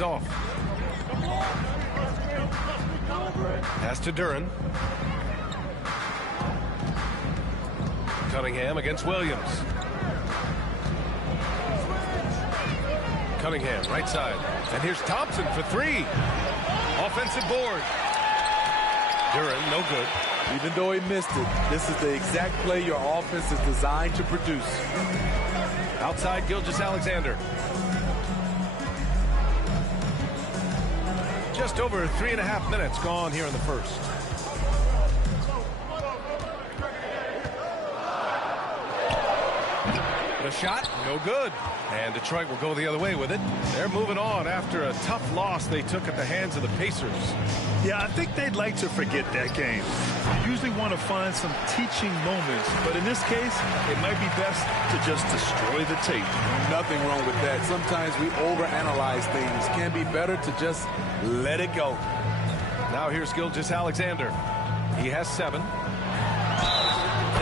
Off. Pass to Duran. Cunningham against Williams. Cunningham, right side. And here's Thompson for three. Offensive board. Duran, no good. Even though he missed it, this is the exact play your offense is designed to produce. Outside Gilgeous-Alexander. Just over 3.5 minutes gone here in the first. The shot, no good. And Detroit will go the other way with it. They're moving on after a tough loss they took at the hands of the Pacers. Yeah, I think they'd like to forget that game. You usually want to find some teaching moments, but in this case, it might be best to just destroy the tape. Nothing wrong with that. Sometimes we overanalyze things. Can be better to just let it go. Now here's Gilgeous-Alexander. He has 7.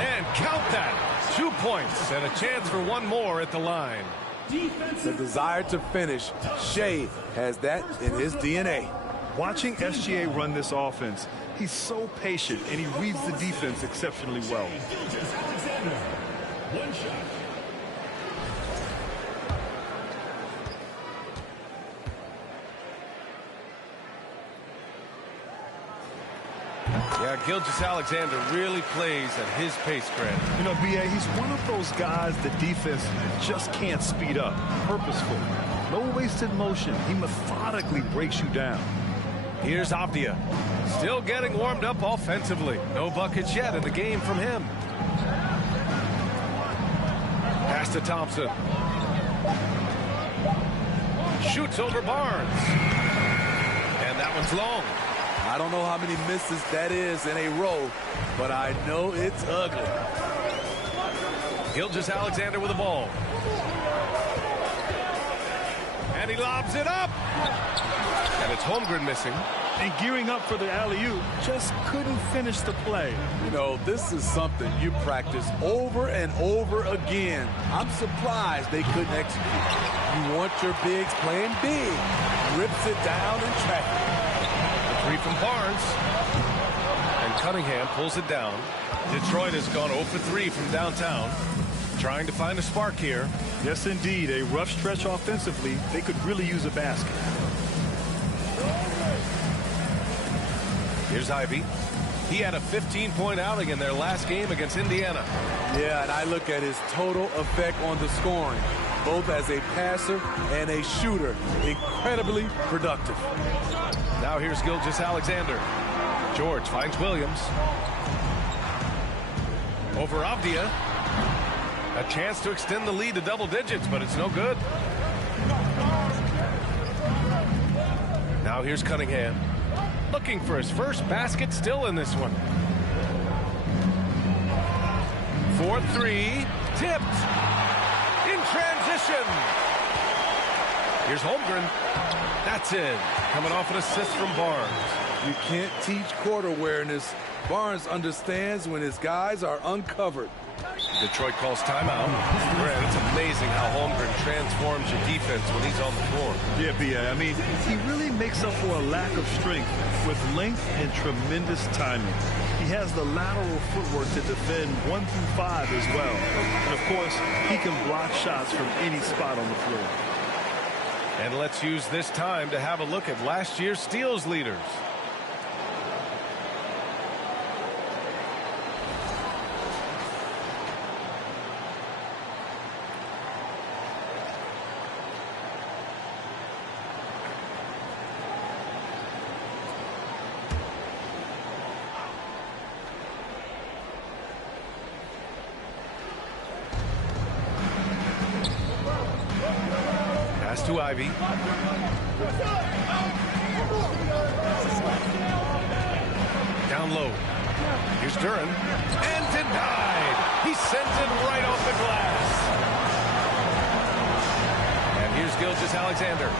And count that. 2 points and a chance for one more at the line. The desire to finish. Shea has that in his DNA. Watching SGA run this offense, he's so patient and he reads the defense exceptionally well. One shot. Yeah, Gilgeous-Alexander really plays at his pace, Grant. You know, B.A., he's one of those guys the defense just can't speed up. Purposeful. No wasted motion. He methodically breaks you down. Here's Avdia. Still getting warmed up offensively. No buckets yet in the game from him. Pass to Thompson. Shoots over Barnes. And that one's long. I don't know how many misses that is in a row, but I know it's ugly. Gilgeous-Alexander with the ball. And he lobs it up. And it's Holmgren missing. And gearing up for the alley-oop, just couldn't finish the play. You know, this is something you practice over and over again. I'm surprised they couldn't execute. You want your bigs playing big. Rips it down in traffic. Three from Barnes. And Cunningham pulls it down. Detroit has gone 0 for 3 from downtown. Trying to find a spark here. Yes, indeed. A rough stretch offensively. They could really use a basket. Here's Ivy. He had a 15-point outing in their last game against Indiana. Yeah, and I look at his total effect on the scoring. Both as a passer and a shooter. Incredibly productive. Now here's Gilgeous-Alexander. George finds Williams. Over Avdia. A chance to extend the lead to double digits, but it's no good. Now here's Cunningham. Looking for his first basket still in this one. 4-3. Tipped. In transition. Here's Holmgren. That's in. Coming off an assist from Barnes. You can't teach court awareness. Barnes understands when his guys are uncovered. Detroit calls timeout. Grant, it's amazing how Holmgren transforms your defense when he's on the floor. Yeah, B.A. I mean, he really makes up for a lack of strength with length and tremendous timing. He has the lateral footwork to defend 1 through 5 as well. And, of course, he can block shots from any spot on the floor. And let's use this time to have a look at last year's steals leaders. To Ivy. Down low. Here's Duran. And denied. He sends it right off the glass. And here's Gilgeous-Alexander.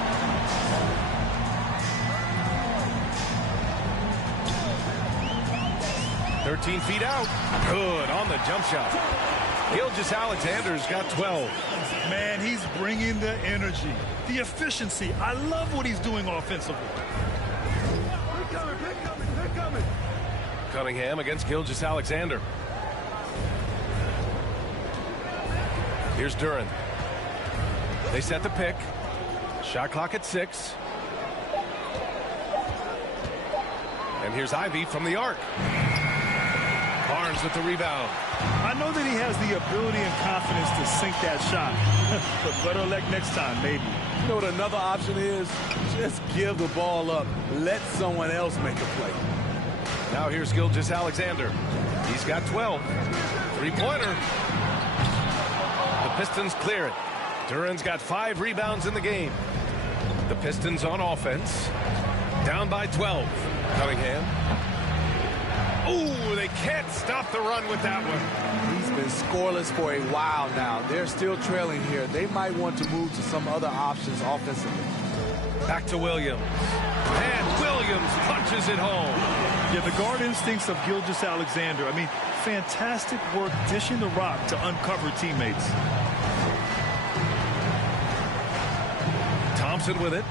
"13 feet out. Good on the jump shot. Gilgeous-Alexander's got 12. Man, he's bringing the energy. the efficiency. I love what he's doing offensively. They're coming. Cunningham against Gilgeous-Alexander. Here's Duren. They set the pick. Shot clock at 6. And here's Ivy from the arc. Barnes with the rebound. I know that he has the ability and confidence to sink that shot. But better luck next time, maybe. You know what another option is? Just give the ball up. Let someone else make a play. Now here's Gilgeous-Alexander. He's got 12. Three-pointer. The Pistons clear it. Duren's got 5 rebounds in the game. The Pistons on offense. Down by 12. Cunningham. Ooh, they can't stop the run with that one. He's been scoreless for a while now. They're still trailing here. They might want to move to some other options offensively. Back to Williams. And Williams punches it home. Yeah, the guard instincts of Gilgeous-Alexander. I mean, fantastic work dishing the rock to uncover teammates. Thompson with it.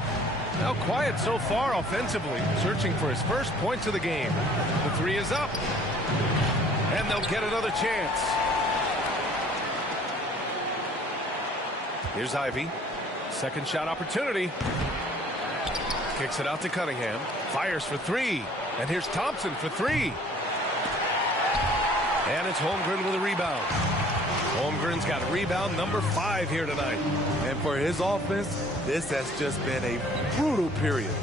Now quiet so far offensively, searching for his first points of the game. The 3 is up. And they'll get another chance. Here's Ivy. Second shot opportunity. Kicks it out to Cunningham. Fires for 3. And here's Thompson for 3. And it's Holmgren with a rebound. Holmgren's got rebound number 5 here tonight. And for his offense, this has just been a brutal period.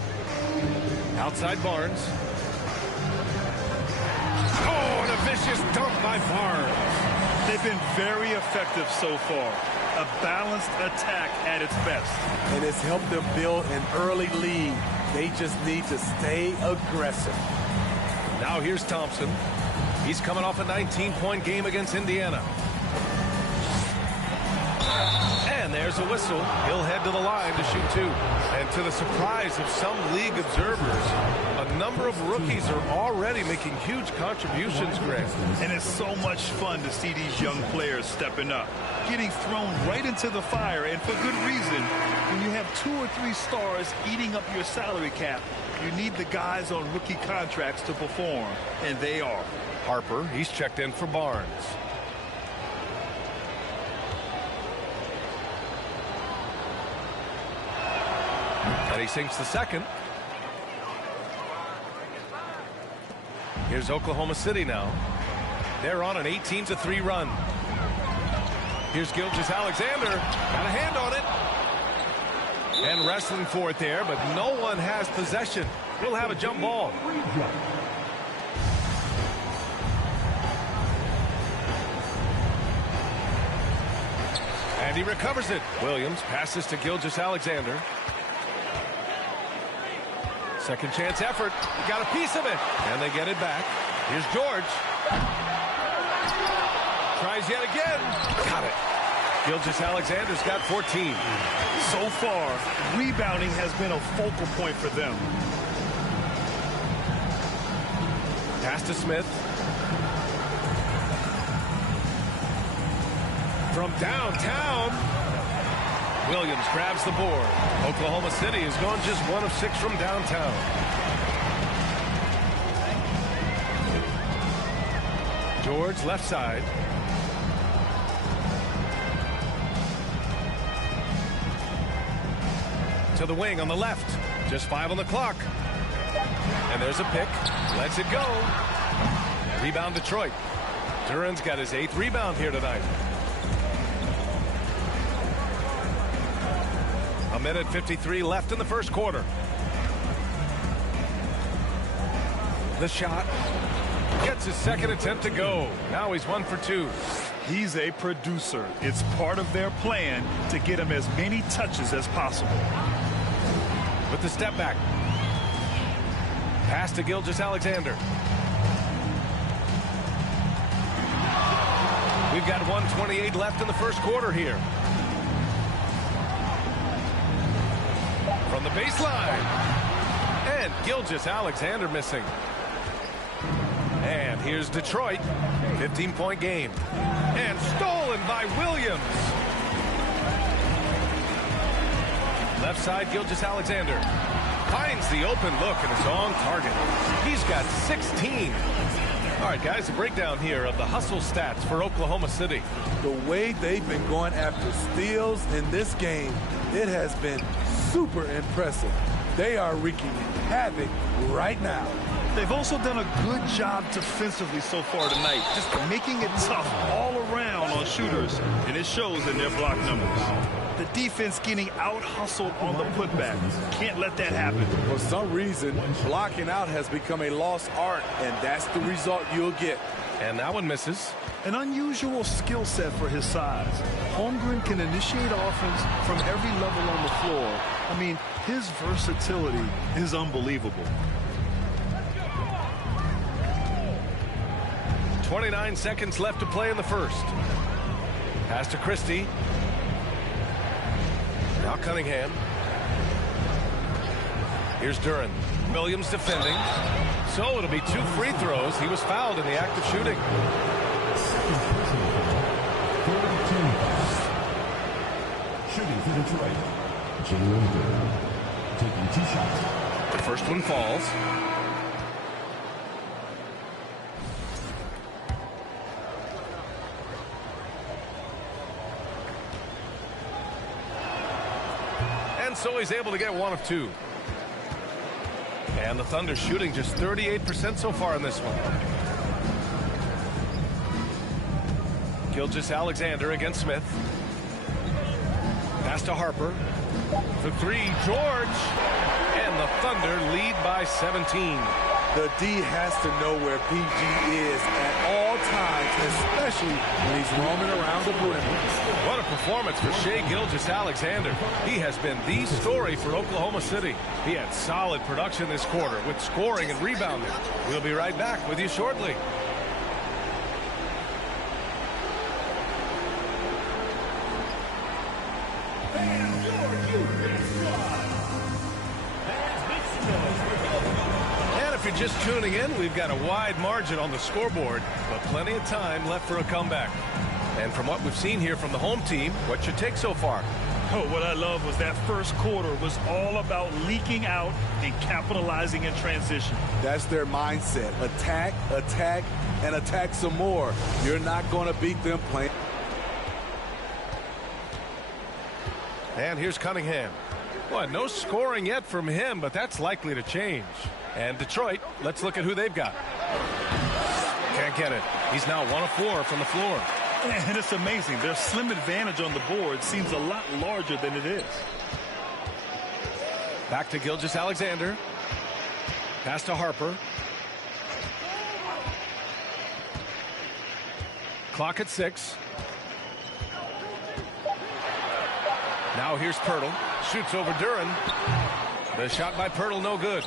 Outside Barnes. Oh, and a vicious dunk by Barnes. They've been very effective so far. A balanced attack at its best. And it's helped them build an early lead. They just need to stay aggressive. Now here's Thompson. He's coming off a 19-point game against Indiana. And there's a whistle. He'll head to the line to shoot 2. And to the surprise of some league observers, a number of rookies are already making huge contributions, Grant. And it's so much fun to see these young players stepping up, getting thrown right into the fire, and for good reason. When you have 2 or 3 stars eating up your salary cap, you need the guys on rookie contracts to perform, and they are. Harper, he's checked in for Barnes. And he sinks the second. Here's Oklahoma City now. They're on an 18-3 run. Here's Gilgeous-Alexander. Got a hand on it. And wrestling for it there, but no one has possession. We'll have a jump ball. And he recovers it. Williams passes to Gilgeous-Alexander. Second chance effort. Got a piece of it. And they get it back. Here's George. Tries yet again. Got it. Gilgeous-Alexander's got 14. So far, rebounding has been a focal point for them. Pass to Smith. From downtown. Williams grabs the board. Oklahoma City has gone just 1 of 6 from downtown. George left side. To the wing on the left. Just 5 on the clock. And there's a pick. Lets it go. Rebound Detroit. Duren's got his 8th rebound here tonight. A minute 53 left in the first quarter. The shot. Gets his second attempt to go. Now he's 1 for 2. He's a producer. It's part of their plan to get him as many touches as possible. With the step back. Pass to Gilgeous-Alexander. We've got 1:28 left in the first quarter here. From the baseline. And Gilgeous-Alexander missing. And here's Detroit. 15-point game. And stolen by Williams. Left side, Gilgeous-Alexander finds the open look and is on target. He's got 16. All right, guys, a breakdown here of the hustle stats for Oklahoma City. The way they've been going after steals in this game, it has been super impressive. They are wreaking havoc right now. They've also done a good job defensively so far tonight, just making it tough all around on shooters, and it shows in their block numbers. The defense getting out-hustled on the putback. Can't let that happen. For some reason, blocking out has become a lost art, and that's the result you'll get. And that one misses. An unusual skill set for his size. Holmgren can initiate offense from every level on the floor. I mean, his versatility is unbelievable. 29 seconds left to play in the first. Pass to Christie. Now Cunningham. Here's Duren. Williams defending. So it'll be 2 free throws. He was fouled in the act of shooting. Shooting for Detroit, Jalen Duren, taking 2 shots. The first one falls. And so he's able to get 1 of 2. And the Thunder shooting just 38% so far in this one. Gilgeous-Alexander against Smith. Pass to Harper. The 3, George. And the Thunder lead by 17. The D has to know where PG is at all times, especially when he's roaming around the perimeter. What a performance for Shai Gilgeous-Alexander. He has been the story for Oklahoma City. He had solid production this quarter with scoring and rebounding. We'll be right back with you shortly. If you're just tuning in, we've got a wide margin on the scoreboard, but plenty of time left for a comeback. And from what we've seen here from the home team, what's your take so far? Oh, what I love was that first quarter was all about leaking out and capitalizing in transition. That's their mindset. Attack, attack, and attack some more. You're not going to beat them playing. And here's Cunningham. Well, no scoring yet from him, but that's likely to change. And Detroit, let's look at who they've got. Can't get it. He's now 1 of 4 from the floor. And it's amazing. Their slim advantage on the board seems a lot larger than it is. Back to Gilgeous-Alexander. Pass to Harper. Clock at 6. Now here's Pirtle. Shoots over Duren. The shot by Pirtle, no good.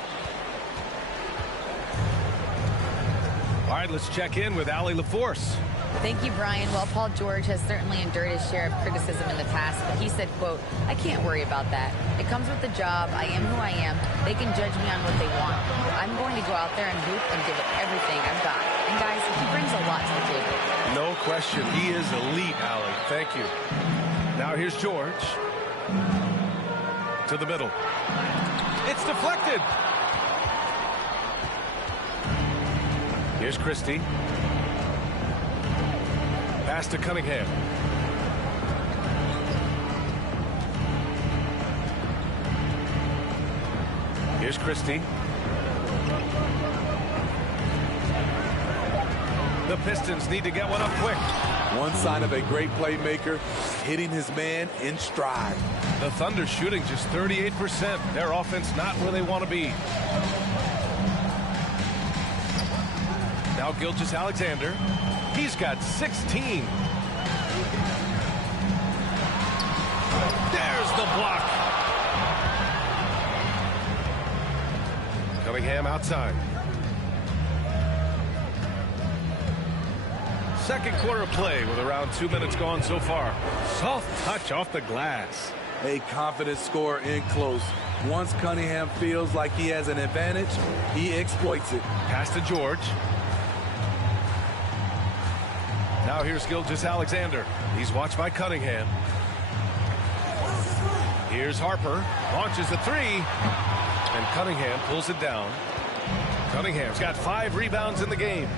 All right, let's check in with Allie LaForce. Thank you, Brian. Well, Paul George has certainly endured his share of criticism in the past, but he said, quote, "I can't worry about that. It comes with the job. I am who I am. They can judge me on what they want. I'm going to go out there and hoop and give it everything I've got." And guys, he brings a lot to the table. No question. He is elite, Allie. Thank you. Now here's George. To the middle. It's deflected. Here's Christie. Pass to Cunningham. Here's Christie. The Pistons need to get one up quick. One sign of a great playmaker, hitting his man in stride. The Thunder shooting just 38%. Their offense not where they want to be. Now Gilgeous-Alexander. He's got 16. There's the block. Cunningham outside. Second quarter play with around 2 minutes gone so far. Soft touch off the glass. A confident scorer in close. Once Cunningham feels like he has an advantage, he exploits it. Pass to George. Now here's Gilgeous-Alexander. He's watched by Cunningham. Here's Harper, launches a three, and Cunningham pulls it down. Cunningham's got 5 rebounds in the game.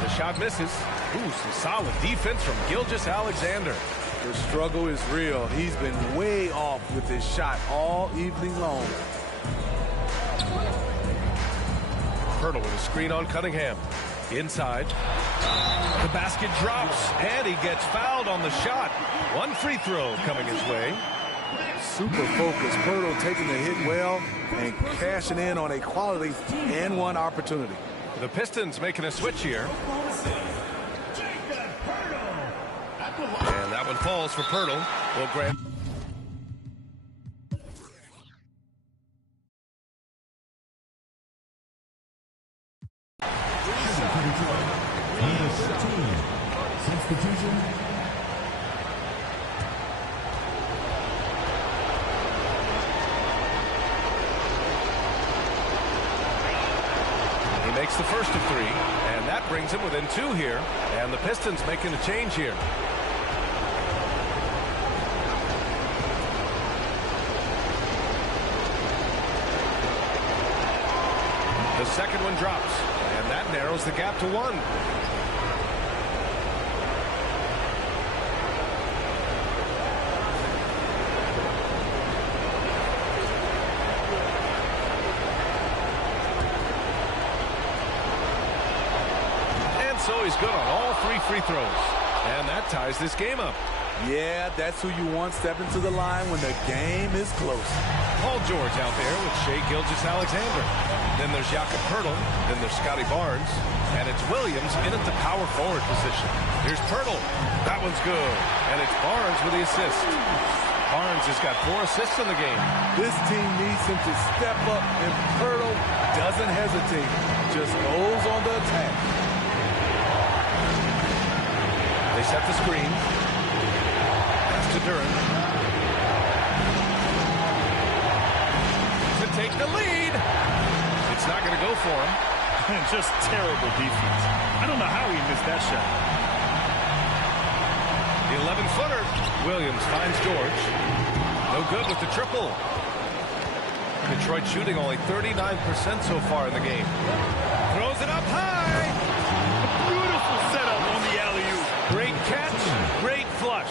The shot misses. Ooh, some solid defense from Gilgeous-Alexander. The struggle is real. He's been way off with his shot all evening long. Pirtle with a screen on Cunningham. Inside. The basket drops, and he gets fouled on the shot. 1 free throw coming his way. Super focused. Pirtle taking the hit well and cashing in on a quality and 1 opportunity. The Pistons making a switch here. And that one falls for Pirtle. Will grant. Substitution. He makes the first of 3, and that brings him within 2 here. And the Pistons making a change here. The second one drops, and that narrows the gap to 1. So he's good on all 3 free throws. And that ties this game up. Yeah, that's who you want stepping to the line when the game is close. Paul George out there with Shai Gilgeous-Alexander. Then there's Jakob Pirtle. Then there's Scotty Barnes. And it's Williams in at the power forward position. Here's Pirtle. That one's good. And it's Barnes with the assist. Barnes has got 4 assists in the game. This team needs him to step up, and Pirtle doesn't hesitate. Just goes on the attack. They set the screen. That's to Duran. To take the lead. It's not going to go for him. Just terrible defense. I don't know how he missed that shot. The 11-footer. Williams finds George. No good with the triple. Detroit shooting only 39% so far in the game. Throws it up high. Beautiful setup on the alley-oop. Great catch, great flush.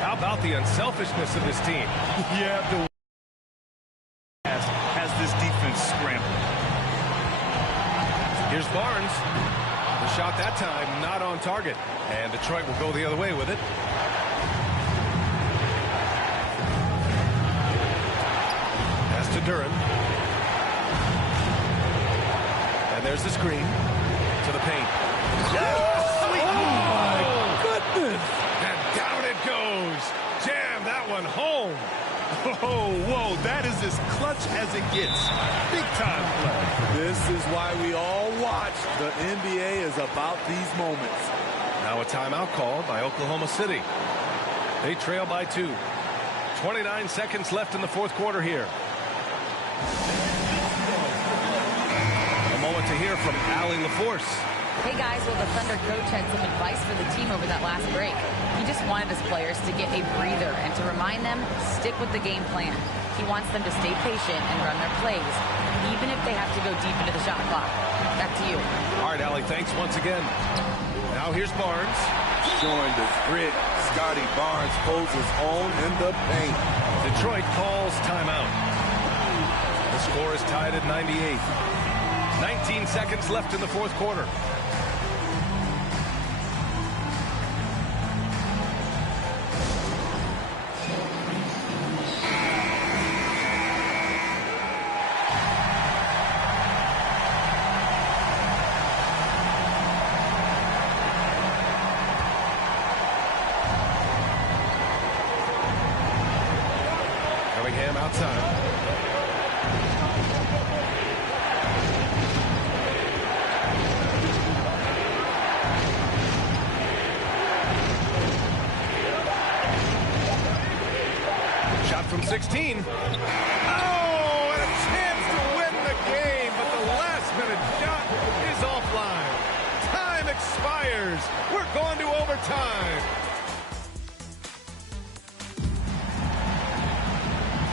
How about the unselfishness of this team? Yeah, the has this defense scrambled. Here's Barnes. The shot that time not on target. And Detroit will go the other way with it. Pass to Duran. And there's the screen to the paint. And down it goes. Jam that one home. Oh, whoa, that is as clutch as it gets. Big time play. This is why we all watch. The NBA is about these moments. Now a timeout called by Oklahoma City. They trail by 2. 29 seconds left in the 4th quarter here. A moment to hear from Allie LaForce. Hey guys, well, the Thunder coach had some advice for the team over that last break. He just wanted his players to get a breather and to remind them, stick with the game plan. He wants them to stay patient and run their plays, even if they have to go deep into the shot clock. Back to you. All right, Allie, thanks once again. Now here's Barnes. Showing the grit. Scotty Barnes holds his own in the paint. Detroit calls timeout. The score is tied at 98. 19 seconds left in the 4th quarter. Cunningham outside. Shot from 16. Oh, and a chance to win the game, but the last-minute shot is offline. Time expires. We're going to overtime.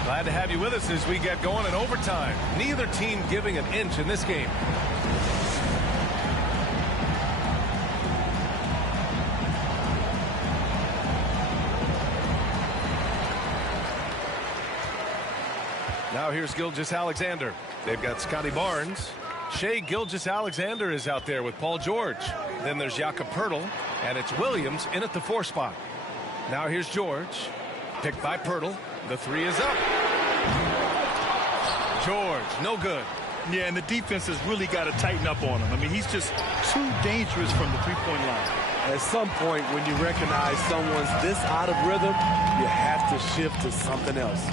Glad to have you with us as we get going in overtime. Neither team giving an inch in this game. Now here's Gilgeous-Alexander. They've got Scotty Barnes. Shai Gilgeous-Alexander is out there with Paul George. Then there's Jakob Poeltl, and it's Williams in at the 4 spot. Now here's George. Picked by Poeltl. The 3 is up. George, no good. Yeah, and the defense has really got to tighten up on him. I mean, he's just too dangerous from the three-point line. At some point, when you recognize someone's this out of rhythm, you have to shift to something else.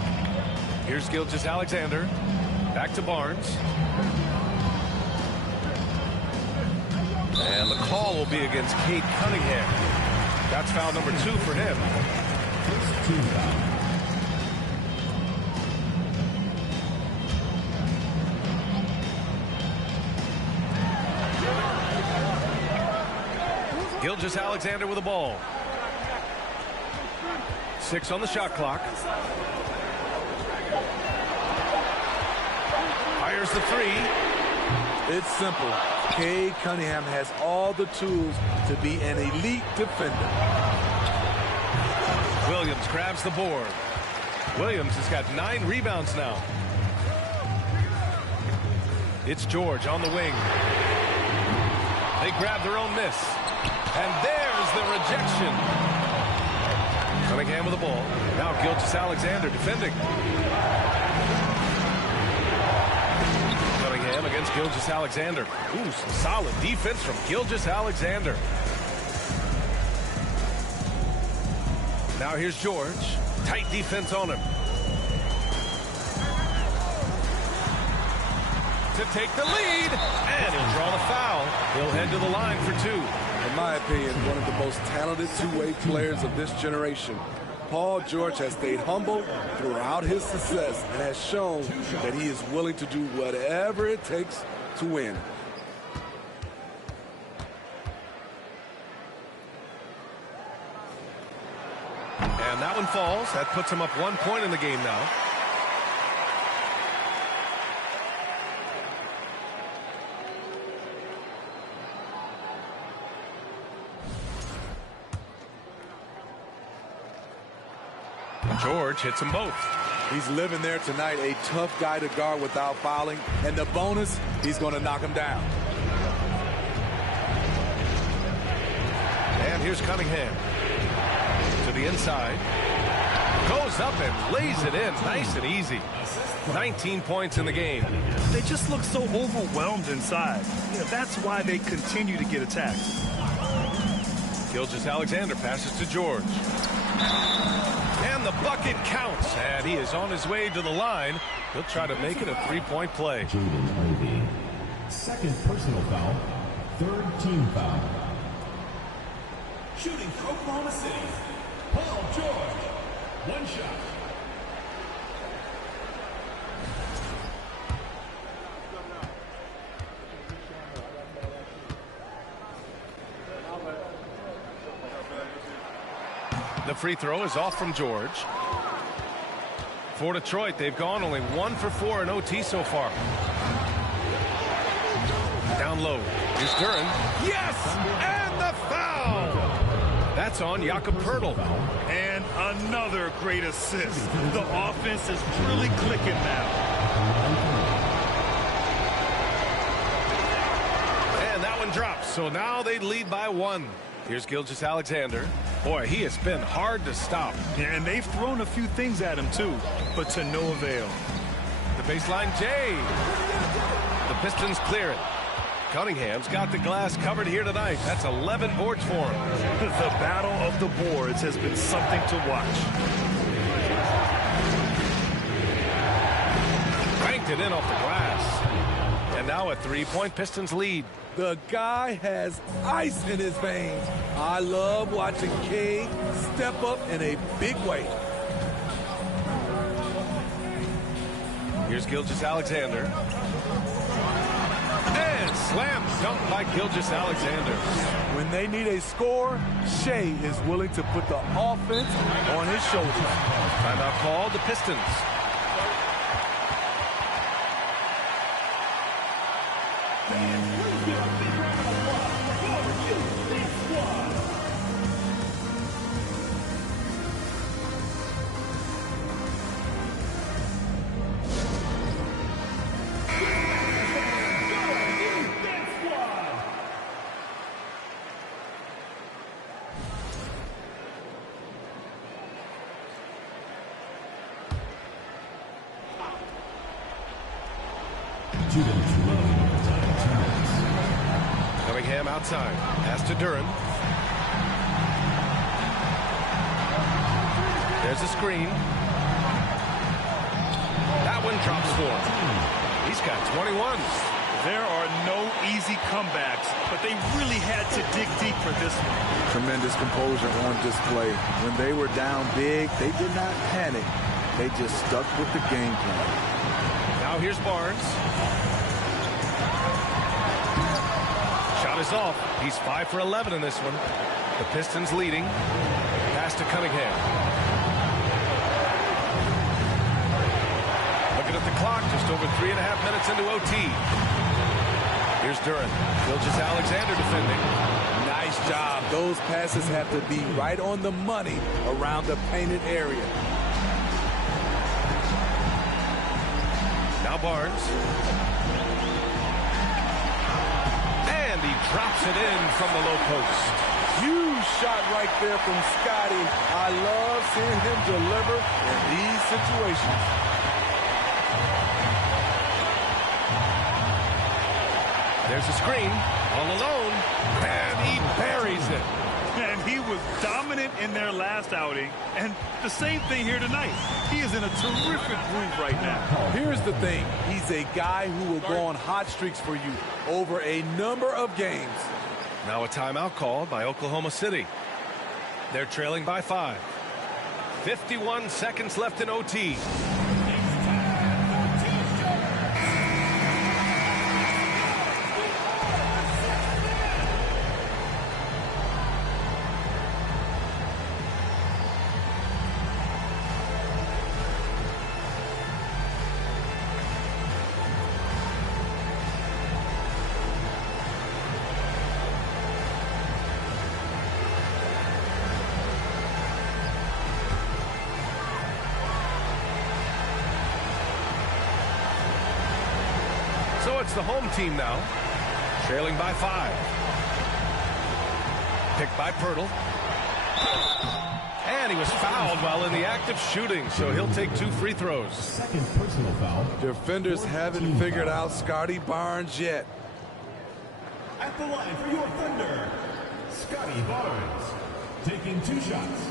Here's Gilgeous-Alexander. Back to Barnes. And the call will be against Cade Cunningham. That's foul number 2 for him. First team foul. Gilgeous-Alexander with the ball. 6 on the shot clock. Fires the 3. It's simple. Cade Cunningham has all the tools to be an elite defender. Williams grabs the board. Williams has got 9 rebounds now. It's George on the wing. They grab their own miss. And there's the rejection. Cunningham with the ball. Now Gilgeous-Alexander defending. Cunningham against Gilgeous-Alexander. Ooh, some solid defense from Gilgeous-Alexander. Now here's George. Tight defense on him. To take the lead. And he'll draw the foul. He'll head to the line for 2. In my opinion, one of the most talented two-way players of this generation. Paul George has stayed humble throughout his success and has shown that he is willing to do whatever it takes to win. And that one falls. That puts him up 1 point in the game now. George hits them both. He's living there tonight, a tough guy to guard without fouling. And the bonus, he's going to knock him down. And here's Cunningham. To the inside. Goes up and lays it in. Nice and easy. 19 points in the game. They just look so overwhelmed inside. You know, that's why they continue to get attacked. Gilgeous-Alexander passes to George. And the bucket counts. And he is on his way to the line. He'll try to make it a three-point play. Jaden Ivey. Second personal foul. Third team foul. Shooting for Oklahoma City. Paul George. One shot. The free throw is off from George. For Detroit, they've gone only 1 for 4 in OT so far. Down low. Here's Duran. Yes! And the foul! That's on Jakob Poeltl. And another great assist. The offense is really clicking now. And that one drops. So now they lead by 1. Here's Gilgeous-Alexander. Boy, he has been hard to stop. And they've thrown a few things at him, too, but to no avail. The baseline, Jay. The Pistons clear it. Cunningham's got the glass covered here tonight. That's 11 boards for him. The battle of the boards has been something to watch. Banked it in off the glass. And now a three-point Pistons lead. The guy has ice in his veins. I love watching Cade step up in a big way. Here's Gilgeous-Alexander. And Slam dunk by Gilgeous-Alexander. When they need a score, Shea is willing to put the offense on his shoulders. Timeout called, the Pistons. Cunningham outside. Pass to Duren. There's a screen. That one drops for him. He's got 21. There are no easy comebacks, but they really had to dig deep for this one. Tremendous composure on display. When they were down big, they did not panic. They just stuck with the game plan. Now here's Barnes. Shot is off. He's 5 for 11 in this one. The Pistons leading. Pass to Cunningham. Looking at the clock, just over 3.5 minutes into OT. Here's Duren. Gilgeous-Alexander defending. Nice job. Those passes have to be right on the money around the painted area. Now Barnes. And he drops it in from the low post. Huge shot right there from Scotty. I love seeing him deliver in these situations. There's a screen, all alone, and he buries it. And he was dominant in their last outing, and the same thing here tonight. He is in a terrific groove right now. Here's the thing. He's a guy who will go on hot streaks for you over a number of games. Now a timeout called by Oklahoma City. They're trailing by 5. 51 seconds left in OT. So it's the home team now, trailing by 5. Picked by Pirtle. And he was fouled while in the act of shooting, so he'll take 2 free throws. Second personal foul. Defenders haven't figured out Scotty Barnes yet. At the line for your Thunder, Scotty Barnes, taking 2 shots.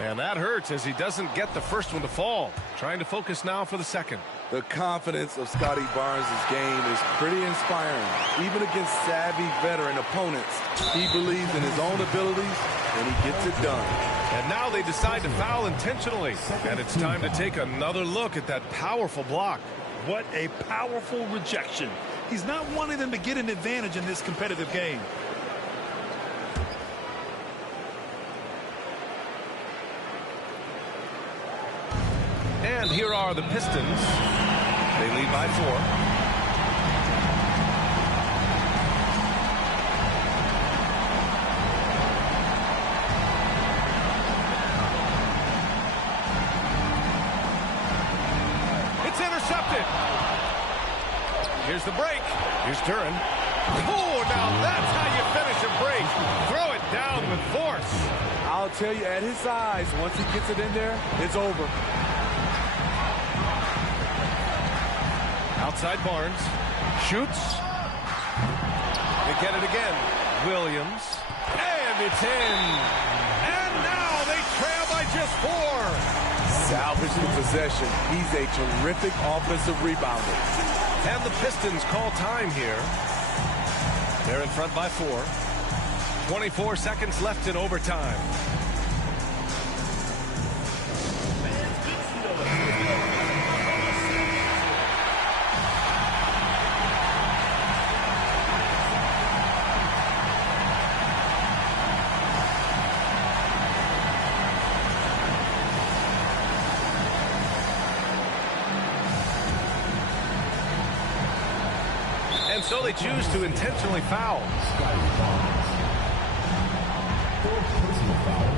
And that hurts as he doesn't get the first one to fall. Trying to focus now for the second. The confidence of Scotty Barnes' game is pretty inspiring. Even against savvy veteran opponents, he believes in his own abilities, and he gets it done. And now they decide to foul intentionally. And it's time to take another look at that powerful block. What a powerful rejection. He's not wanting them to get an advantage in this competitive game. And here are the Pistons. They lead by 4. It's intercepted. Here's the break. Here's Duren. Oh, now that's how you finish a break. Throw it down with force. I'll tell you, at his size, once he gets it in there, it's over. Outside Barnes. Shoots. They get it again. Williams. And it's in. And now they trail by just 4. Salvage the possession. He's a terrific offensive rebounder. And the Pistons call time here. They're in front by 4. 24 seconds left in overtime. And so they choose to intentionally foul. Fourth personal foul,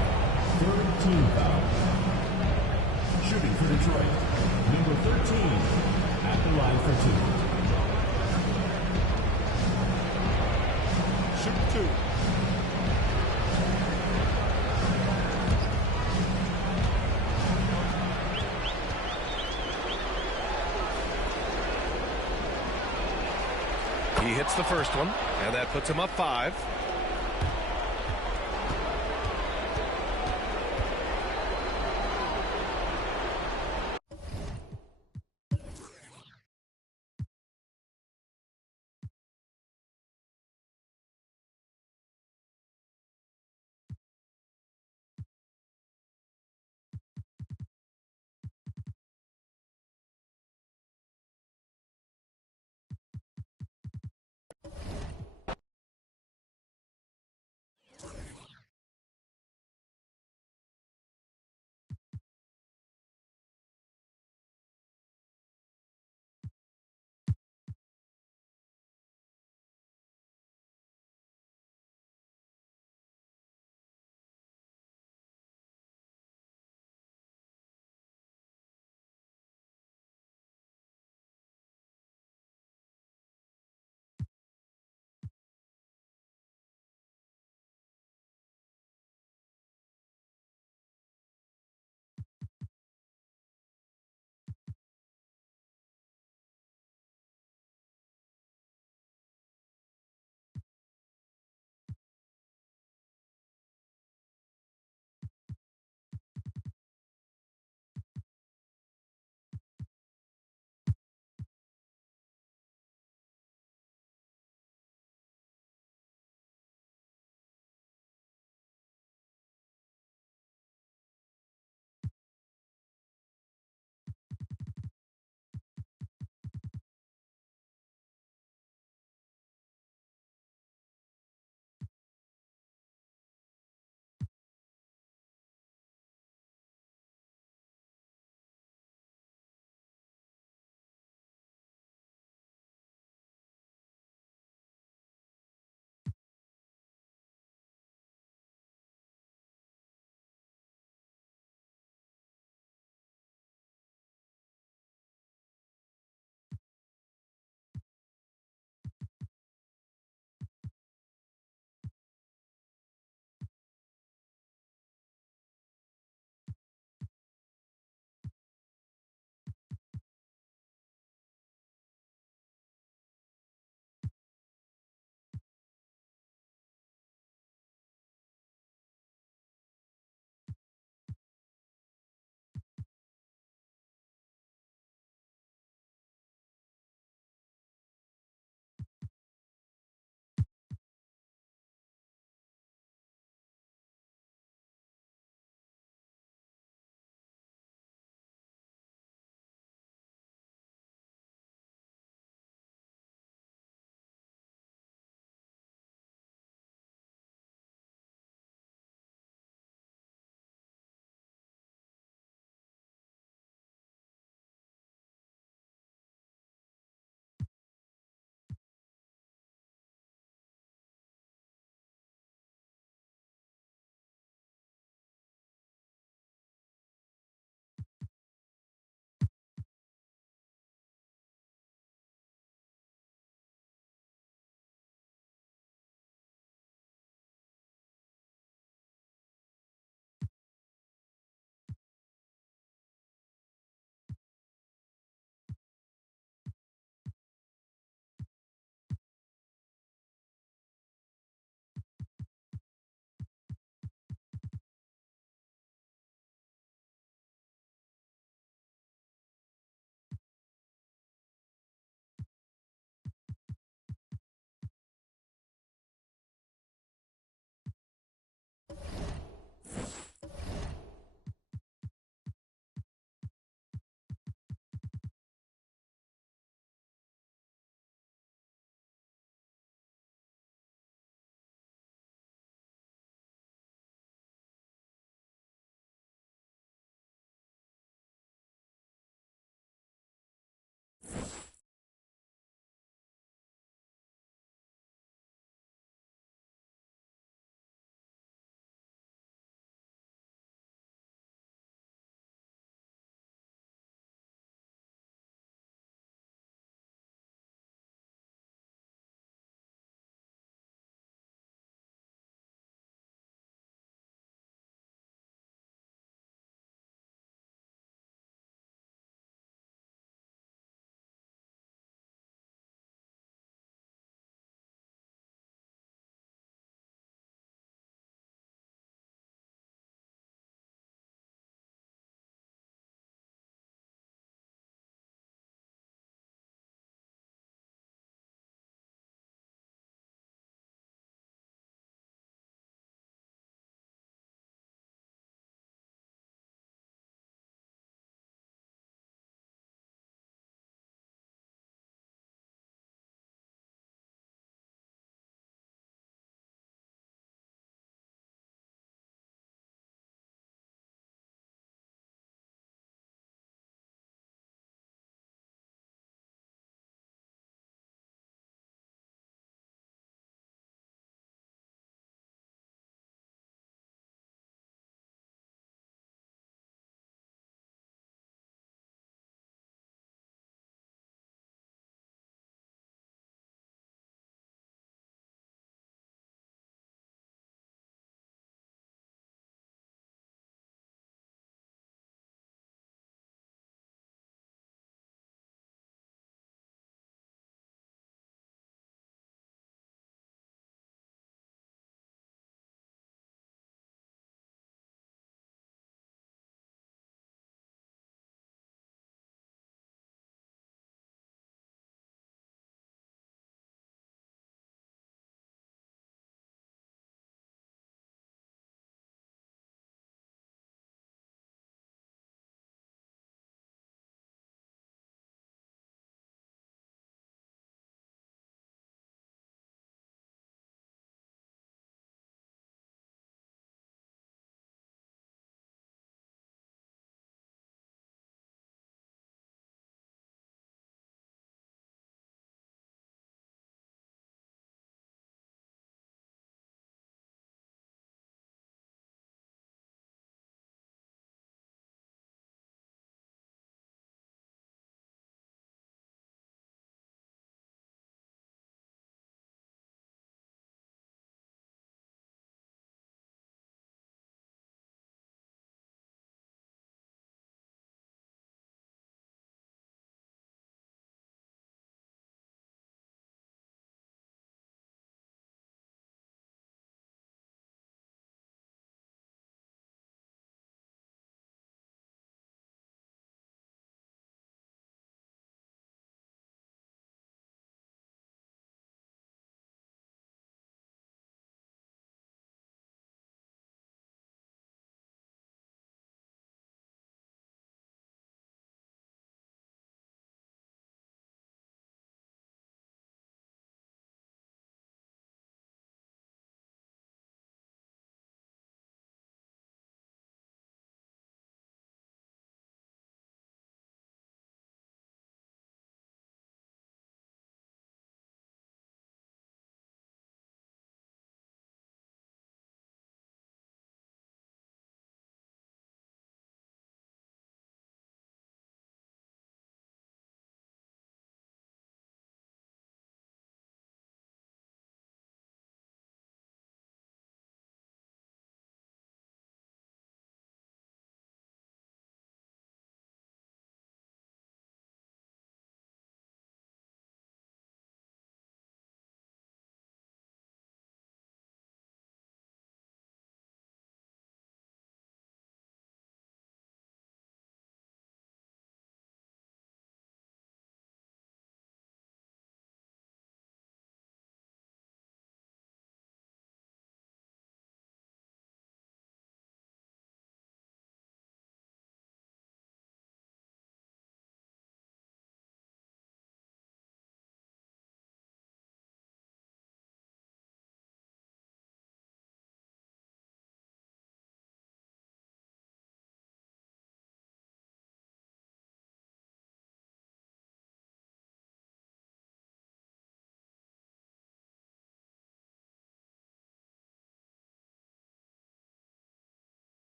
third team foul. Shooting for Detroit, number 13, at the line for 2. Shoot 2. He hits the first one, and that puts him up 5.